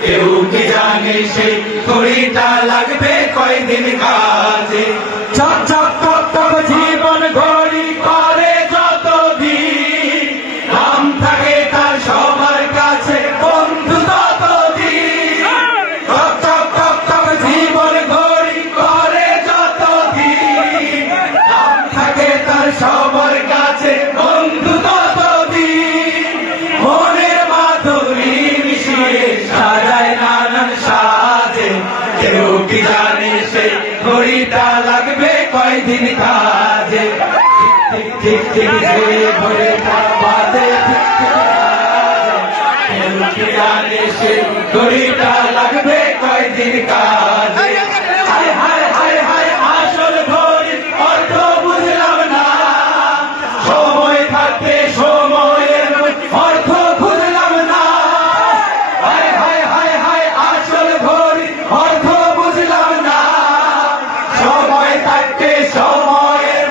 কেউ কি জানে সেই ঘড়িটা লাগবে কয়দিন কাজে। চক চক টক টক জীবন ঘড়ি করে যতদিন, দাম থাকে তার সবার কাছে বন্ধু ততদিন। চক চক টক টক জীবন ঘড়ি করে যতদিন, দাম থাকে তার সবার কাছে বন্ধু ততদিন। মনের মাধুরী মিশিয়ে সাজায় নানান সাজে, কেউ কি জানে সেই ঘড়িটা লাগবে কয়দিন কাজে। ঠিক ঠিক ঠিক যে ঘড়িটা বাজে ঠিক ঠিক বাজে, কেউ কি জানে সেই ঘড়িটা লাগবে কয়দিন কাজে। হায় হায় হায় হায় আসল ঘড়ির অর্থ বুঝলাম না, সময় থাকতে সময়ের অর্থ বুঝলাম না। হায় হায় হায় হায় আসল ঘড়ির অর্থ বুঝলাম না, সময় থাকতে সময়ের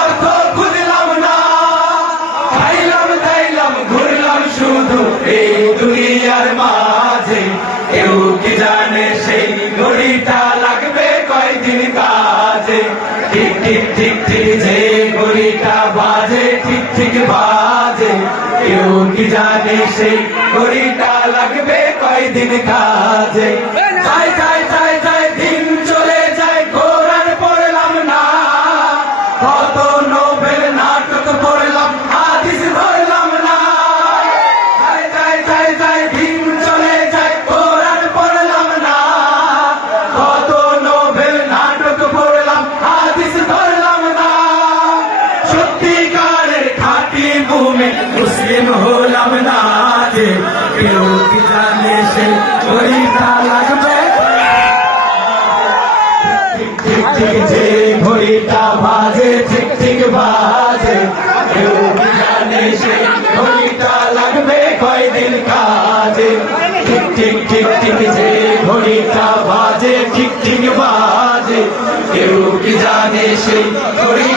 অর্থ বুঝলাম না। খাইলাম দাইলাম ঘুরলাম শুধু এই দুনিয়ার মাঝে, কেউ কি জানে সেই ঘড়িটা লাগবে কয়দিন কাজে। ঠিক ঠিক ঠিক ঠিক যে ঘড়িটা বাজে ঠিক ঠিক বাজে, কেউ কি জানে সেই ঘড়িটা লাগবে কয়দিন কাজে। যাই যাই যাই যাই দিন চলে যায় কোরআন পড়লাম না, কত নোবেল নাটক পড়লাম হাদিস ধরলাম না। যাই যাই যাই যাই দিন চলে যায় কোরআন পড়লাম না, কত নোবেল নাটক পড়লাম হাদিস ধরলাম না। সত্যিকারের খাঁটি মুমিন মুসলিম হলাম না যে, কেউ কি জানে সেই ঘড়িটা লাগবে। ঠিক ঠিক ঠিক যে ঘড়িটা বাজে ঠিক ঠিক বাজে, কেউ কি জানে সেই ঘড়িটা লাগবে কয়দিন কাজে। ঠিক ঠিক ঠিক ঠিক যে ঘড়িটা বাজে ঠিক ঠিক বাজে, কেউ কি জানে সেই ঘড়ি